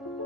you